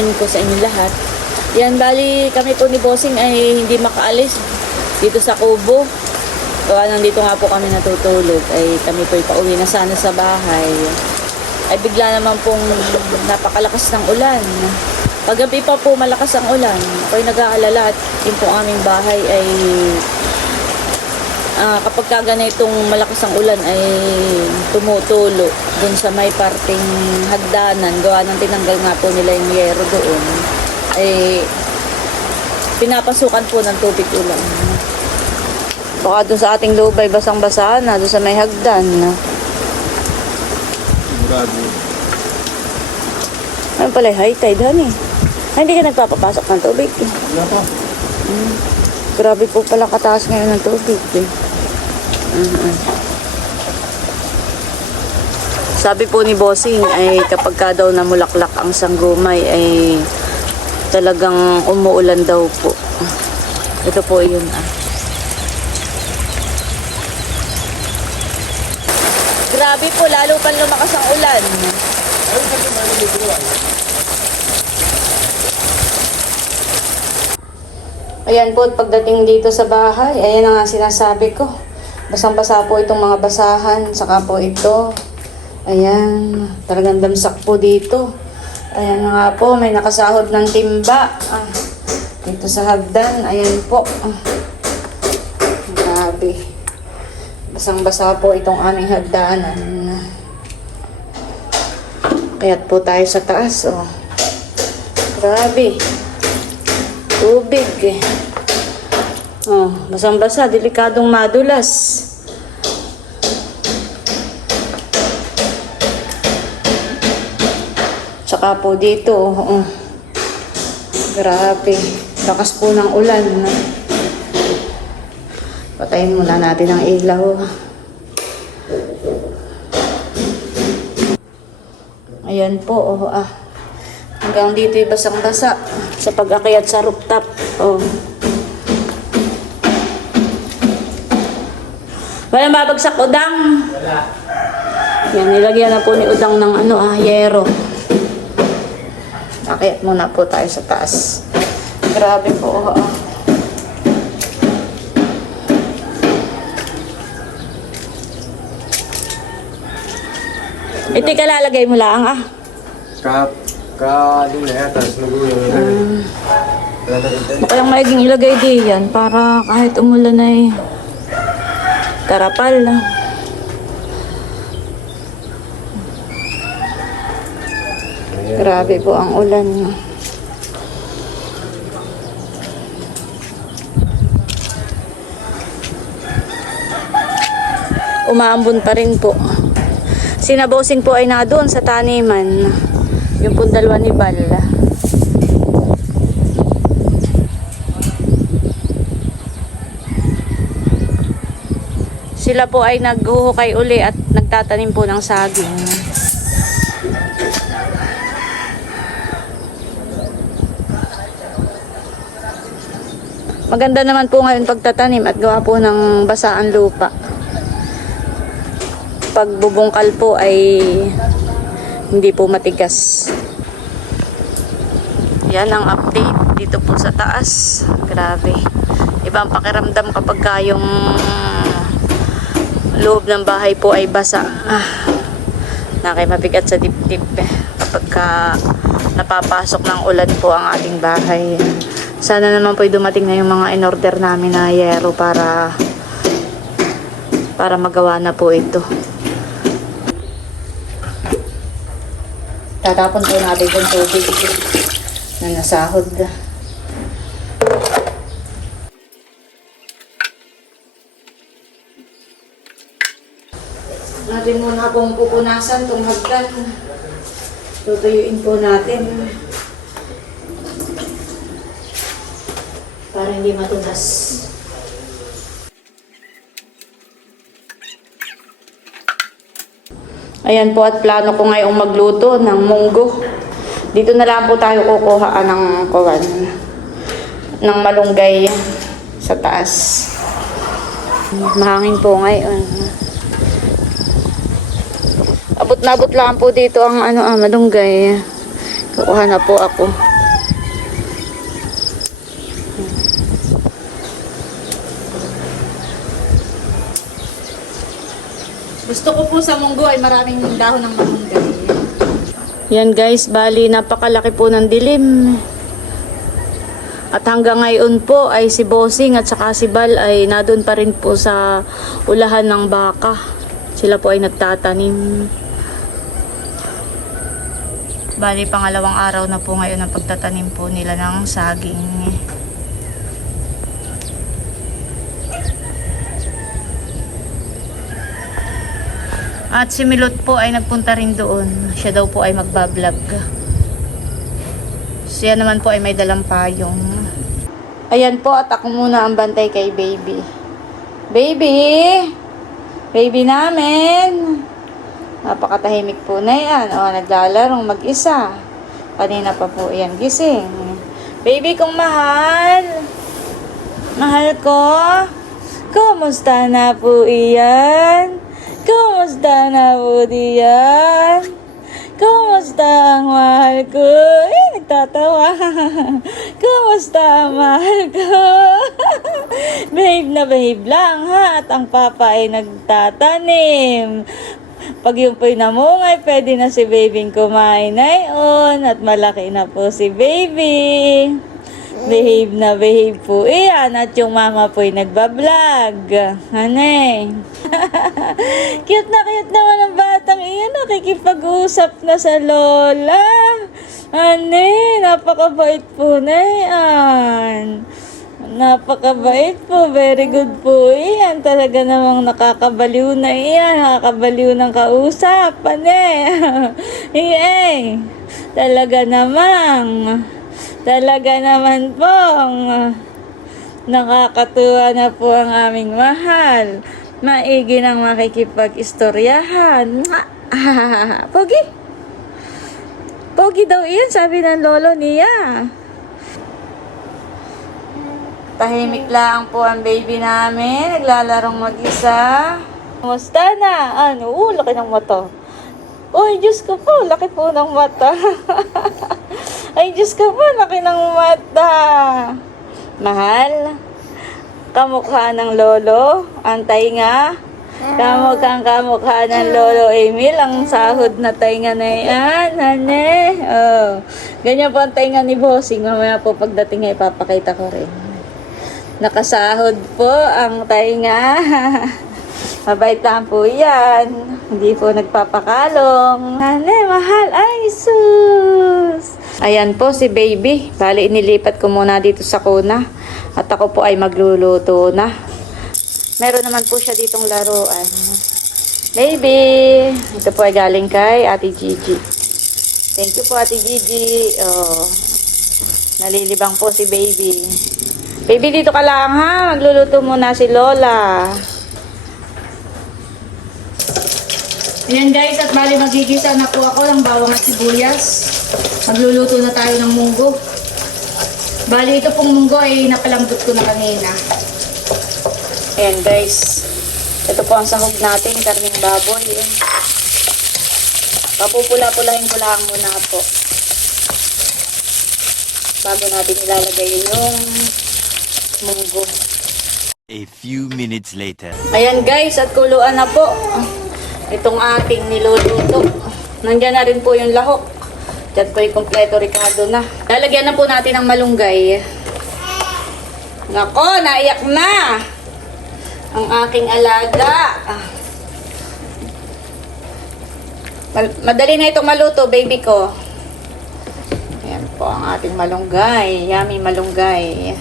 Morning po sa inyo lahat. Yan, bali kami po ni Bossing ay hindi makaalis dito sa Kubo. Gawa nandito nga po kami natutulog ay kami po pauwi na sana sa bahay. Ay bigla naman pong napakalakas ng ulan. Paggabi pa po malakas ang ulan. Ako'y nag-aalala at yung po aming bahay ay Ah, kapag ka ganitong malakas ang ulan ay tumutulo dun sa may parting hagdanan gawa ng tinanggal nga po nila yung yero doon ay pinapasukan po ng tubig ulan baka dun sa ating loob ay basang basa na dun sa may hagdan Sigurado. ayun pala high tide honey ay hindi ka nagpapapasok ng tubig Wala pa. grabe po pala kataas ngayon ng tubig eh. Sabi po ni Bossing ay kapag ka daw namulaklak ang sanggumay ay talagang umuulan daw po. Ito po yun ah. Grabe po, lalo pang lumakas ang ulan. Ayan po, pagdating dito sa bahay, ayan ang sinasabi ko. Basang-basa po itong mga basahan, saka po ito. Ayan, talagang damsak po dito. Ayan nga po, may nakasahod ng timba. Ah, dito sa hagdan, ayan po. Ah, grabe. Basang-basa po itong aming hagdanan. Kayat po tayo sa taas, oh. Grabe. Tubig eh. Oh, basang-basa, delikadong madulas. Tsaka po dito, oh. Grabe. Lakas po ng ulan. no? Patayin muna natin ang ilaw. Ayan po, oh, ah. Hanggang dito yung basang-basa sa pag-akyat sa rooftop. Oh. Walang babagsak udang. Wala. Yan, nilagyan na po ni udang ng ano ah, yero. Akyat muna po tayo sa taas. Grabe po, ah. Ito ka lalagay mo lang ah. Ka, ka, na yan, tapos nagulo na yan. Wala na rin tayo. Kaya magiging ilagay di yan para kahit umulan ay tarapal. Grabe po ang ulan. Umaambon pa rin po. Sinabosing po ay na doon sa taniman. Yung pong dalawa ni Bal. Sila po ay naghuhukay uli at nagtatanim po ng saging. Maganda naman po ngayon pagtatanim at gawa po ng basaan lupa. Pag bubungkal po ay hindi po matigas. Yan ang update dito po sa taas. Grabe. Iba ang pakiramdam kapag ka yung loob ng bahay po ay basa. Ah, nakay mabigat sa dibdib eh. Kapag ka napapasok ng ulan po ang ating bahay. Sana naman po dumating na yung mga in-order namin na yero para para magawa na po ito. Tatapon po natin yung tubig na nasahod. Natin muna pong pupunasan itong hagdan. Tutuyuin po natin. Para hindi matulas. Ayan po at plano ko ngayong magluto ng munggo. Dito na lang po tayo kukuha ng kuwan ng malunggay sa taas. Mahangin po ngayon. Abot na abot lang po dito ang ano ah, malunggay. Kukuha na po ako. Gusto ko po sa munggo ay maraming dahon ng malunggay. Yan guys, bali napakalaki po ng dilim. At hanggang ngayon po ay si Bossing at saka si Bal ay nadun pa rin po sa ulahan ng baka. Sila po ay nagtatanim. Bali, pangalawang araw na po ngayon ang pagtatanim po nila ng saging. At si Milot po ay nagpunta rin doon. Siya daw po ay magbablog. Siya naman po ay may dalang payong. Ayan po at ako muna ang bantay kay baby. Baby! Baby namin! Napakatahimik po na yan. O, naglalarong mag-isa. Kanina pa po yan gising. Baby kong mahal! Mahal ko? Kumusta na po iyan? Kumusta na po diyan? Kumusta ang mahal ko? Eh, nagtatawa. Kumusta ang mahal ko? babe na babe lang ha. At ang papa ay nagtatanim. Pag yung po'y namungay, pwede na si babing kumain ngayon. At malaki na po si baby. Behave na behave po iyan. At yung mama po'y nagbablog. Hanay. cute na cute naman ang batang iyan. Nakikipag-usap na sa lola. Ane, napakabait po na yan. Napakabait po. Very good po iyan. Talaga namang nakakabaliw na iyan. Nakakabaliw ng kausap. Ane. Iyan. Talaga namang. Talaga naman pong. Nakakatuwa na po ang aming mahal. Maigi nang makikipag-istoryahan. Pogi! Pogi daw iyan, sabi ng lolo niya. Tahimik lang po ang baby namin. Naglalarong mag-isa. Kumusta na? Ano? Uh, laki ng mata. Uy, Diyos ko po, laki po ng mata. Ay, Diyos ko po, laki ng mata. Mahal, kamukha ng lolo, ang tainga. Kamukhang kamukha ng lolo Emil, ang sahod na tainga na yan, hane. Oh. Ganyan po ang tainga ni Bossing. Mamaya po pagdating ay papakita ko rin. Nakasahod po ang tainga. Mabait lang po yan. Hindi po nagpapakalong. Hane, mahal. Ay, sus. Ayan po si baby. Bali, inilipat ko muna dito sa kuna. At ako po ay magluluto na. Meron naman po siya ditong laruan. Baby! Ito po ay galing kay Ate Gigi. Thank you po Ate Gigi. Oh, nalilibang po si baby. Baby, dito ka lang ha. Magluluto muna si Lola. Ayan guys, at bali magigisa na po ako ng bawang at sibuyas. Magluluto na tayo ng munggo. Bali, ito pong munggo ay napalambot ko na kanina. Ayan guys. Ito po ang sahog natin, karning baboy. Ayan. Papupula-pulahin ko lang muna po. Bago natin ilalagay yung munggo. A few minutes later. Ayan guys, at kuluan na po. Itong ating niluluto. Nandyan na rin po yung lahok. Diyan po yung kompleto ricado na. Lalagyan na po natin ng malunggay. Nako, naiyak na! Ang aking alaga. Madali na itong maluto, baby ko. Ayan po ang ating malunggay. Yummy malunggay.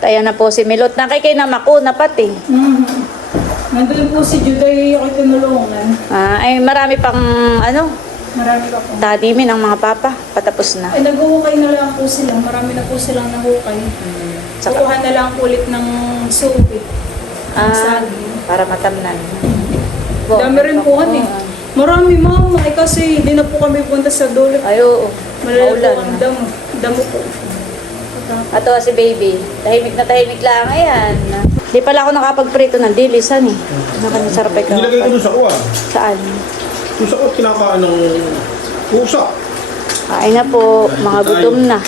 Tayo na po si Milot. Nakikay na makuna pati. Nandun po si Juday ako tinulungan. Ah, ay marami pang ano, Marami pa po. tadimin ang mga papa. Patapos na. Ay, naghuhukay na lang po sila. Marami na po silang nahukay. Saka- Kukuha na lang ulit ng supi. Ah, saging. para matamnan. Dami rin po ano eh. Marami mama. Ay kasi hindi na po kami punta sa dulo. Ay, oo. Malala po ang damo. Damo po. Ato si baby. Tahimik na tahimik lang. Ayan. Di pala ako nakapagprito ng dilisan eh. Nakakasarap ay Nilagay ko kapag. doon sa kuwan. Saan? Yung sa kuwan, kinakaan ng pusa. Kain na po, mga gutom na.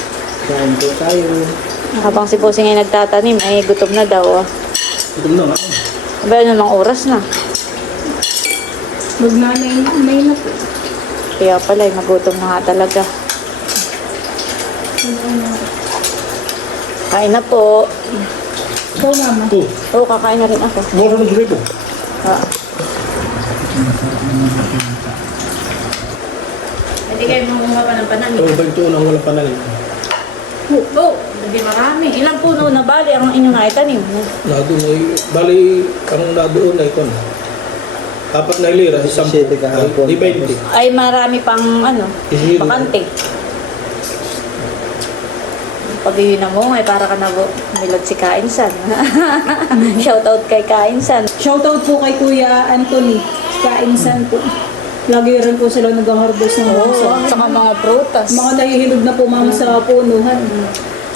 Kain po tayo. Habang si Bossing ay nagtatanim, ay gutom na daw. ah. Gutom na nga. Aba, ano ng oras na. Magnanay na, may na po. Kaya pala, ay magutom na nga talaga. Kain na po. Ikaw mama. Ito. Oo, kakain na rin ako. Mura ng gripo. Ah. Hindi kayo mangunga pa ng pananim. Ito ba ito nang walang pananim? Oo, hindi marami. Ilang puno na bali ang inyong naitanim? Nado na bali ang nadoon na ito. Apat na hilira, isang kahapon. Di 20. Ay marami pang ano, bakante. Pag na mo, ay para ka na milad si Kainsan. Shoutout kay Kainsan. Shoutout po kay Kuya Anthony. Kainsan po. Lagi rin po sila nag-harvest ng mga sa Oo, saka mga prutas. mga nahihilog na po mama sa punuhan.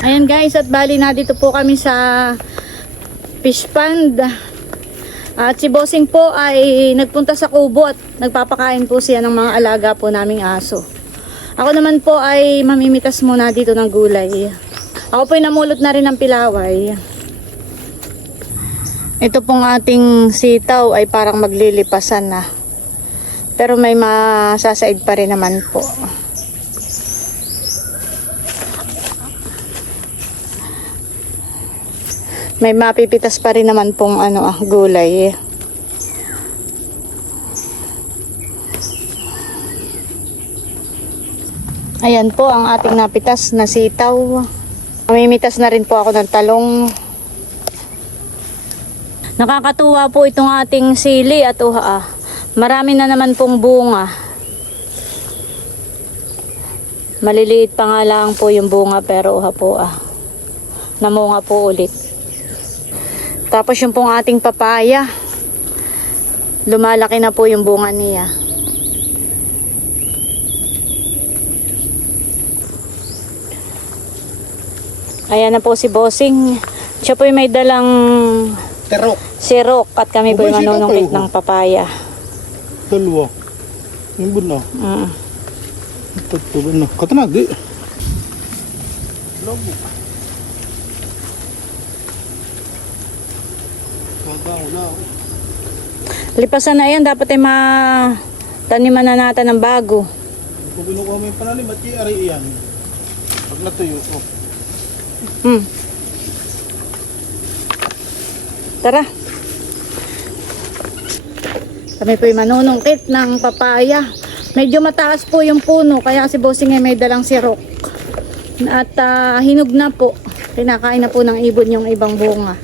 Ayan guys, at bali na dito po kami sa fish pond. At si Bossing po ay nagpunta sa kubo at nagpapakain po siya ng mga alaga po naming aso. Ako naman po ay mamimitas muna dito ng gulay. Ako po namulot na rin ng pilaway. Ito pong ating sitaw ay parang maglilipasan na. Pero may masasaid pa rin naman po. May mapipitas pa rin naman pong ano ah, gulay. Ayan po ang ating napitas na sitaw. Mamimitas na rin po ako ng talong. Nakakatuwa po itong ating sili at uha. ah. Marami na naman pong bunga. Maliliit pa nga lang po yung bunga pero uha po ah. Namunga po ulit. Tapos yung pong ating papaya. Lumalaki na po yung bunga niya. Ayan na po si Bossing. Siya po may dalang Terok. sirok at kami po manunungkit ng papaya. Dalawa. Yung bun na. Mm. Ito ito bun na. Katanag di. Lobo. Wala. Lipasan na yan, dapat ay ma taniman na natin ng bago. Kung binukuha mo yung pananim at i-ari iyan. Pag natuyo, oh. Hmm. Tara. Kami po yung manunungkit ng papaya. Medyo mataas po yung puno, kaya si Bossing ay may dalang sirok. At ah, hinog na po. Kinakain na po ng ibon yung ibang bunga.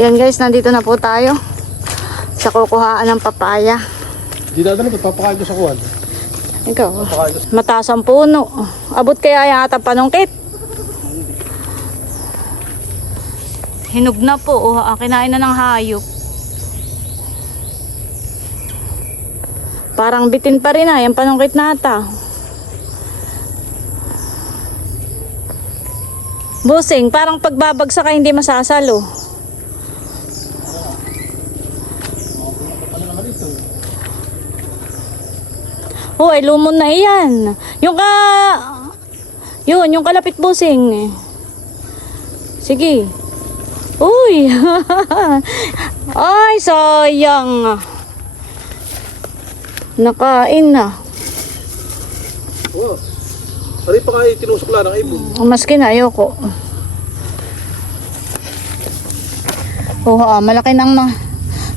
Yan guys, nandito na po tayo sa kukuhaan ng papaya. Di dadala, ba't papakain ko sa kuwan? Ikaw, mataas ang puno. Abot kaya yata panungkit. Hinog na po. Oh, ah, kinain na ng hayop. Parang bitin pa rin ah. Yung panungkit nata. Busing, parang pagbabagsak ka hindi masasalo. Oh, ay lumon na iyan. Yung ka... Yun, yung kalapit busing. Sige. Uy! ay, sayang. Nakain na. Oh. Pari pa kayo tinusukla ng ibon. Maski na, ayoko. Oo, ah, malaki nang na.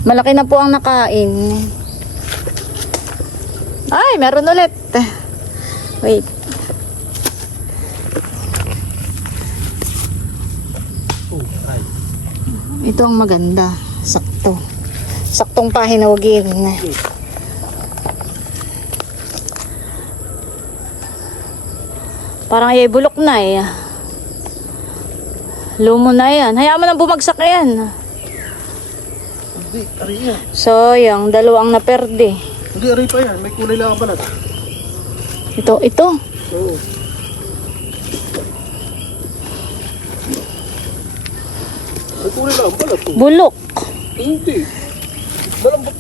Malaki na po ang nakain. Ay, meron ulit. Wait. Oh, ay. Ito ang maganda. Sakto. Saktong pahinawagin. Parang ay bulok na eh. Lumo na yan. Hayaan mo nang bumagsak yan. Hindi, ari yan. Sayang, dalawang naperde. Hindi, ari pa yan. May kulay lang ang balat. Ito, ito. Oo. kulay lang pala to. Bulok. Hindi. Malambot.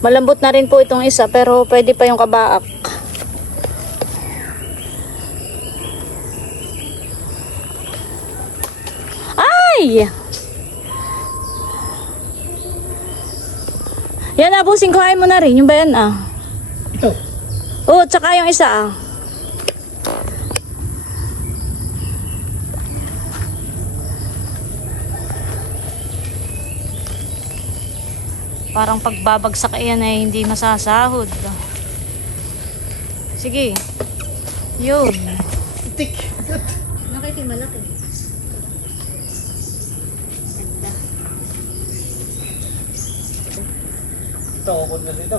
Malambot na rin po itong isa pero pwede pa yung kabaak. Ay! Yan, abusing ko. Kain mo na rin. Yung ba yan, ah? Ito. Oo, tsaka yung isa, ah. Parang pagbabagsak yan ay hindi masasahod. Sige. Yun. Tik. Nakiti malaki. Ito, ako na dito.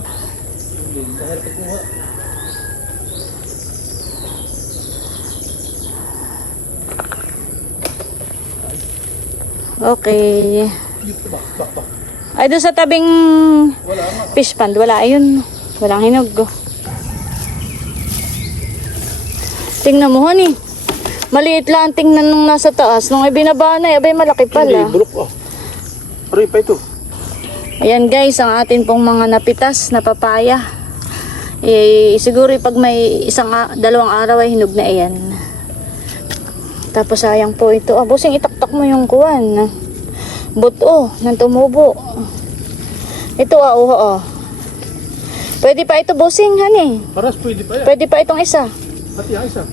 Hindi, dahil kumuha. Okay. Bak, bak. Ay, doon sa tabing Wala fish pond, wala. Ayun. Walang hinog. Tingnan mo, honey. Maliit lang tingnan nung nasa taas. Nung ibinaba na, abay malaki Hindi, pala. bulok ah. Aray pa ito. Ayan guys, ang atin pong mga napitas na papaya. Eh, siguro pag may isang, dalawang araw ay hinog na iyan. Tapos sayang po ito. Ah, busing itaktak mo yung kuwan. Buto ng tumubo. Ito ah, oh, oh. Pwede pa ito busing, honey. Paras pwede pa yan. Pwede pa itong isa. Pati ang isa.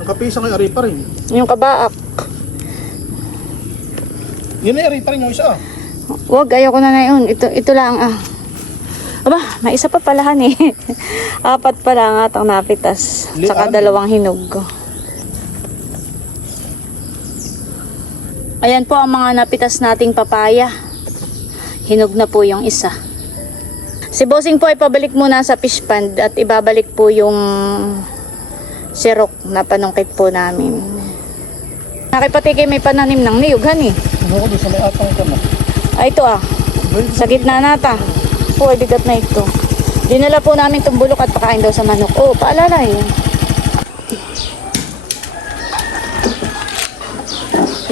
Nakapisa kay Ari pa rin. Yung kabaak. Yun ay Ari pa rin yung isa ah. Wag, ayoko na na yun. Ito, ito lang ah. Aba, may isa pa pala eh. Apat pa lang atang napitas. Li- Saka dalawang hinog. Ayan po ang mga napitas nating papaya. Hinog na po yung isa. Si Bossing po ay pabalik muna sa fish pond at ibabalik po yung sirok na panungkit po namin. Nakipatiki may pananim ng niyughan eh. Ano ko doon sa may atang ka na. Ay, ito ah. Sa gitna nata. Po, ay bigat na ito. Dinala po namin itong bulok at pakain daw sa manok. Oh, paalala eh.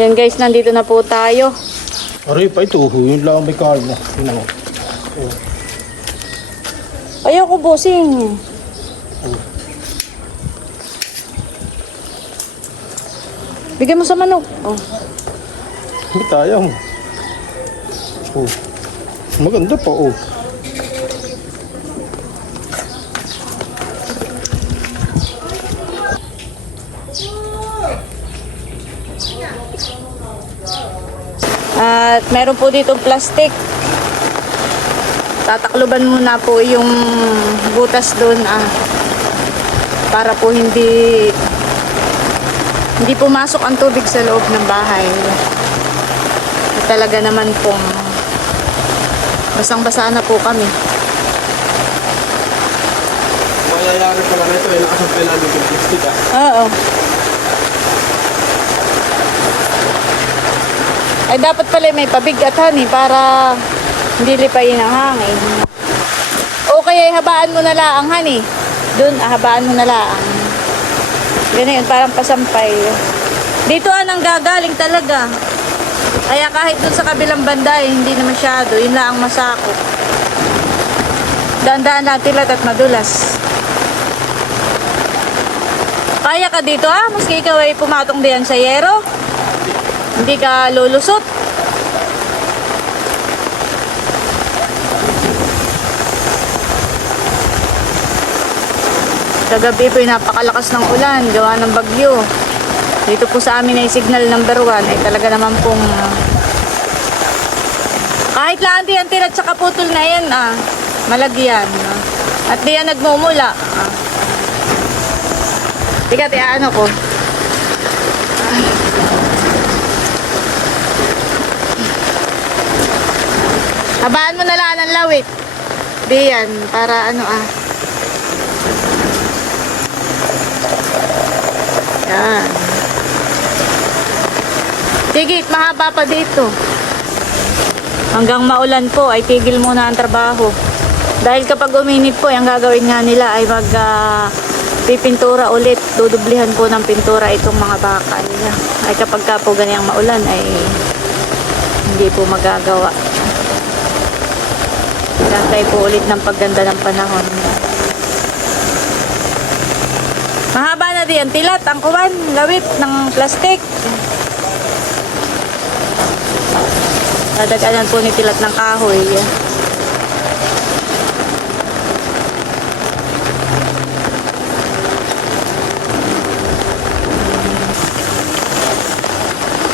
Yan guys, nandito na po tayo. Aray pa ito. Yun lang may kain na. Yun ako. Ayoko busing. Bigyan mo sa manok. Oh. Hindi tayo. Oh. Maganda pa oh. At meron po dito plastic. Tatakluban muna po yung butas doon ah. Para po hindi hindi pumasok ang tubig sa loob ng bahay. At talaga naman pong basang-basa na po kami. Mayayari pala nito ay nakasampay namin yung plastic ah. Oo. Ay dapat pala may pabigatan eh para hindi lipayin ang hangin. O kaya habaan mo na lang hani. Doon, ah, habaan mo na lang. Ganun yun, parang pasampay. Dito ah, gagaling talaga. Kaya kahit doon sa kabilang banda eh, hindi na masyado. Yun lang ang masakop. Daan-daan lang tilat at madulas. Kaya ka dito ah, maski ikaw ay pumatong diyan sa yero. Hindi ka lulusot. Kagabi po napakalakas ng ulan, gawa ng bagyo. Dito po sa amin ay signal number one ay talaga naman pong kahit lang diyan tirat sa kaputol na yan ah, malagyan. ah. At diyan nagmumula. Ah. Teka, tiya, ano ko? Habaan mo na lang ng lawit. Diyan, para ano ah. Yan. Tigit, mahaba pa dito. Hanggang maulan po ay tigil muna ang trabaho. Dahil kapag uminit po, ang gagawin nga nila ay mag ah, pipintura ulit. Dudublihan po ng pintura itong mga bakal. Ay kapag ka po ganyang maulan ay hindi po magagawa. Gantay po ulit ng pagganda ng panahon. Mahaba na diyan. Tilat, ang kuwan, lawit ng plastic. Dadaganan po ni Tilat ng kahoy.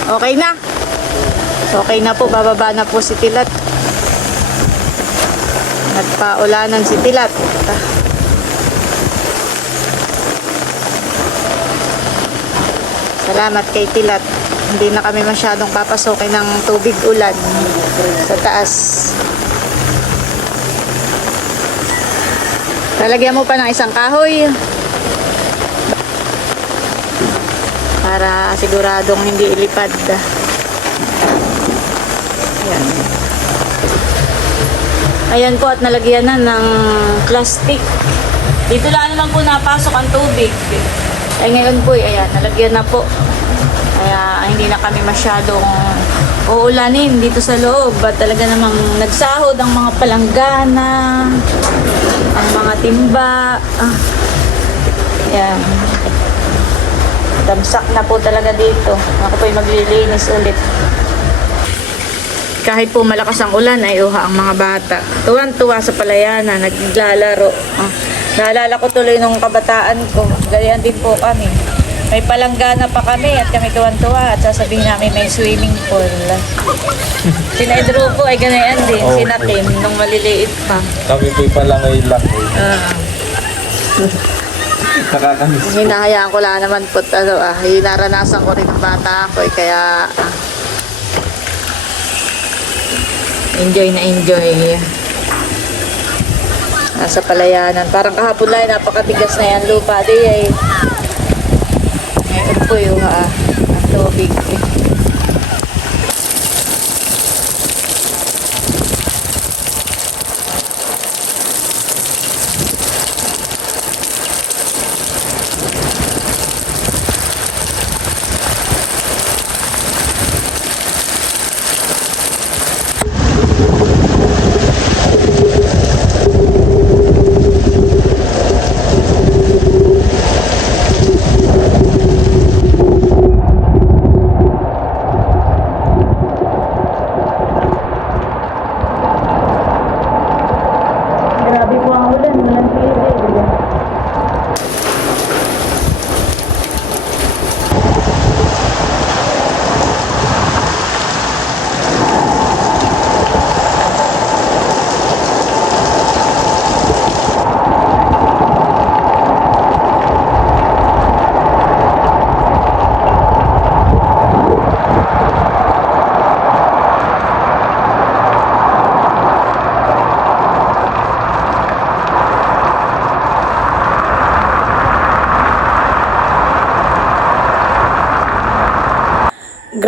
Okay na. Okay na po, bababa na po si Tilat. Nagpaulanan si Tilat. Salamat kay Tilat. Hindi na kami masyadong papasokin ng tubig ulan sa taas. Lalagyan mo pa ng isang kahoy. Para siguradong hindi ilipad. Ayan. Ayan po at nalagyan na ng plastic. Dito lang naman po napasok ang tubig. Ay ngayon po, ayan, nalagyan na po. Kaya hindi na kami masyadong uulanin dito sa loob. At talaga namang nagsahod ang mga palanggana, ang mga timba. Ah, ayan. Damsak na po talaga dito. Ako po'y maglilinis ulit. Kahit po malakas ang ulan ay uha ang mga bata. Tuwan-tuwa sa palayanan, naglalaro. Ah, naalala ko tuloy nung kabataan ko. Ganyan din po kami. May palanggana pa kami at kami tuwan-tuwa at sasabihin namin may swimming pool. Sina Edro po ay ganayan din. Oh. Sina Tim nung maliliit pa. Kami po'y pala ngayon lang. Ah. Nakakamiss. Hinahayaan ko lang naman po ano ah, hinaranasan ko rin ng bata ako eh, kaya ah, enjoy na enjoy. Nasa palayanan. Parang kahapon lang, napakatigas na yan lupa. Di ay. Ngayon po yung ah, ang tubig. Grabe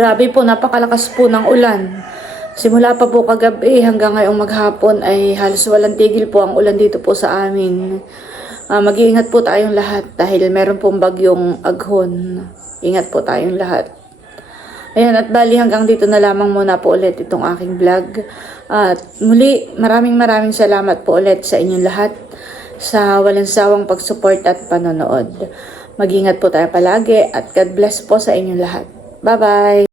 Grabe po, napakalakas po ng ulan. Simula pa po kagabi hanggang ngayong maghapon ay halos walang tigil po ang ulan dito po sa amin. Ah, mag-iingat po tayong lahat dahil meron pong bagyong aghon. Ingat po tayong lahat. Ayan, at bali hanggang dito na lamang muna po ulit itong aking vlog. At muli, maraming maraming salamat po ulit sa inyong lahat sa walang sawang pag-support at panonood. Mag-ingat po tayo palagi at God bless po sa inyong lahat. Bye-bye!